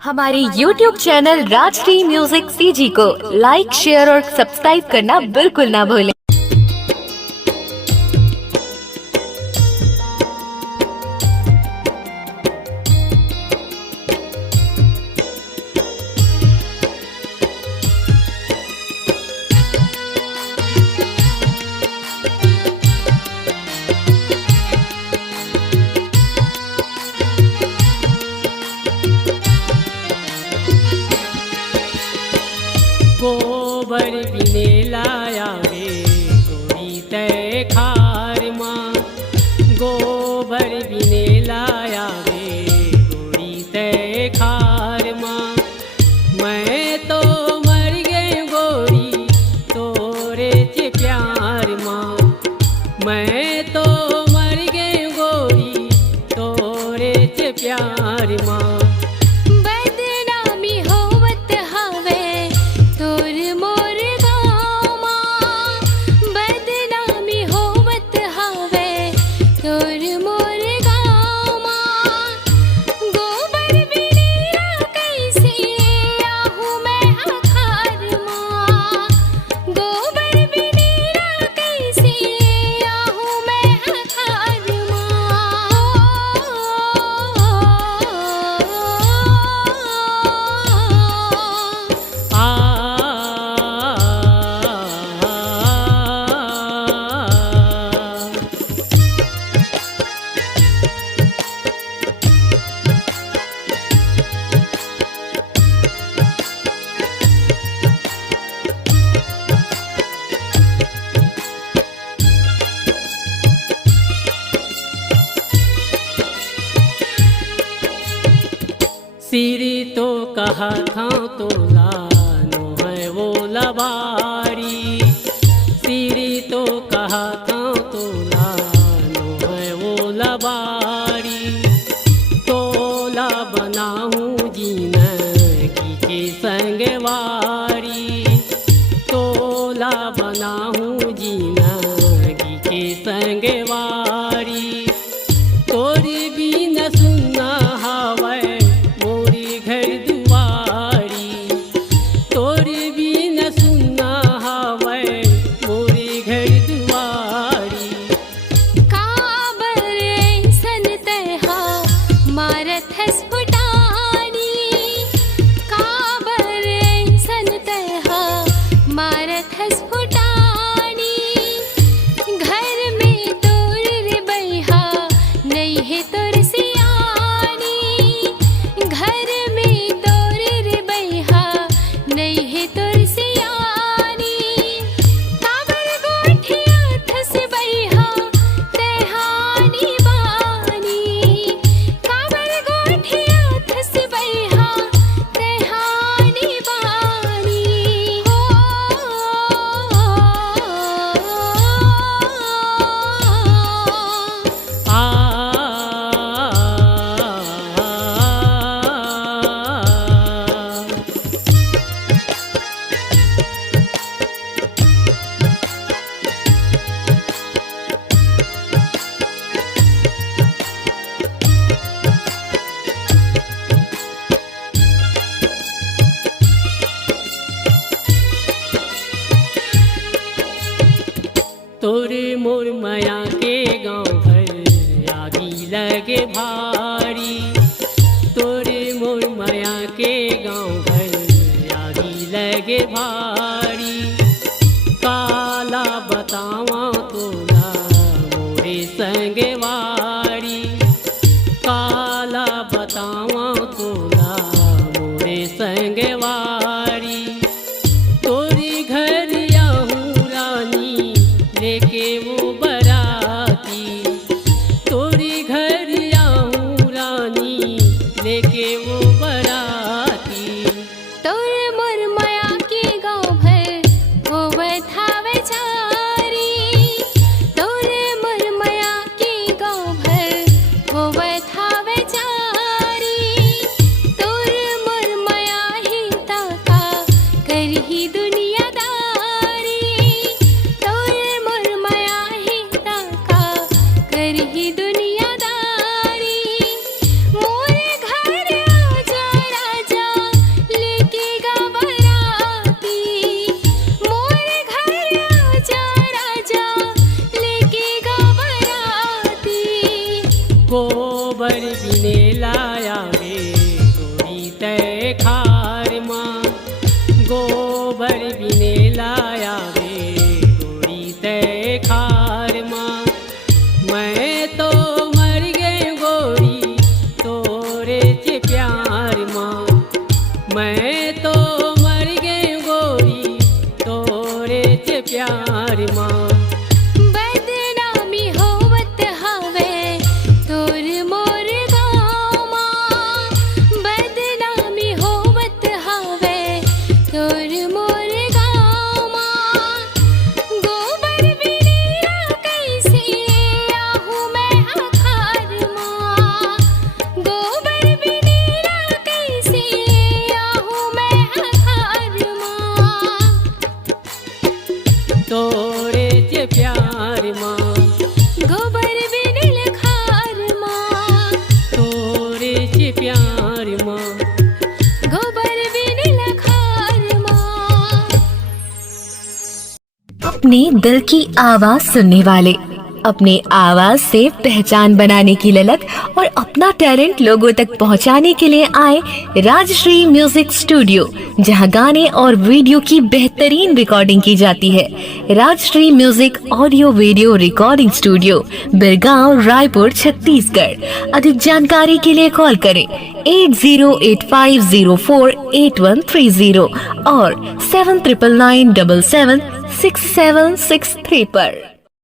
हमारे YouTube channel Rajshri music CG को like, share और सब्सक्राइब करना बिल्कुल ना भूलें। गोबर बिने लाया रे गोरी तय खार माँ, गोबर बिने लाया रे गोरी तय खार माँ। मैं तो मर गई गोरी तोरे चे प्यार माँ, मैं तो मर गई गोरी तोरे चे प्यार माँ। सिरी तो कहा था तो लानो है वो लबारी, सिरी तो कहा था तो लानो है वो लबारी। तोला बनाऊं जिंदगी के संगवारी, तोला बनाऊं जिंदगी के संगवारी। तोरी भी न सुनना हवा मोरी घर दुआरी, तोरी भी न सुनना हवा मोरी घर दुआरी। काबर ऐसन तहा मारत है स्फुटानी, काबर ऐसन तहा मारत है स्फुटानी। घर में तोर रे बैहा नहीं है तोर सियानी, घर में तोर रे बैहा नहीं है तोर सियानी। काबर गोठिया थस बैहा तेहानी बानी, काबर गोठिया थस बैहा तेहानी बानी। तोरे मोर माया के गाँव भर आगी लगे भारी, तोरे मोर माया के गाँव भर आगी लगे भारी। काला बतावा तोला मोरे संगवारी, काला बतावा तोला मोरे संगवारी। तोरी घर आऊं रानी लेके वो बराती, तोरी घर आऊं रानी लेके वो बराती। तोर मोर माया के गाँव भर होवत हावे चारी, तोर मोर माया के गाँव भर होवत हावे चारी। तोर मोर माया ही ताका करही दुनियादारी, तोर मोर माया ही ताका करही दुनियादारी। मोर घर आजा बिने लाया वे गोरी तय खार माँ, गोबर बिने लाया वे गोरी तय खार माँ। मैं तो मर गई गोरी तोरे चे प्यार माँ, मैं तो मर गई गोरी तोरे चे प्यार माँ। बदनामी होवत हवे तोर मोर गाँव माँ, बदनामी होवत हवे तोर मोर गाँव माँ। गोबर बिनेला कैसे आहूँ मैं अखार माँ, गोबर बिनेला कैसे आहूँ मैं अखार माँ। तोरे चे प्यार माँ, गोबर बिनेल खार माँ, तोरे चे प्यार माँ। गोबर बिनेल खार माँ। अपने दिल की आवाज सुनने वाले, अपने आवाज से पहचान बनाने की ललक और अपना टैलेंट लोगों तक पहुंचाने के लिए आए राजश्री म्यूजिक स्टूडियो, जहां गाने और वीडियो की बेहतरीन रिकॉर्डिंग की जाती है। Rajshri music audio video recording studio, Birgaon, Raipur, Chhattisgarh. अधिक जानकारी के लिए कॉल करें 8085048130 और 7999776763 पर।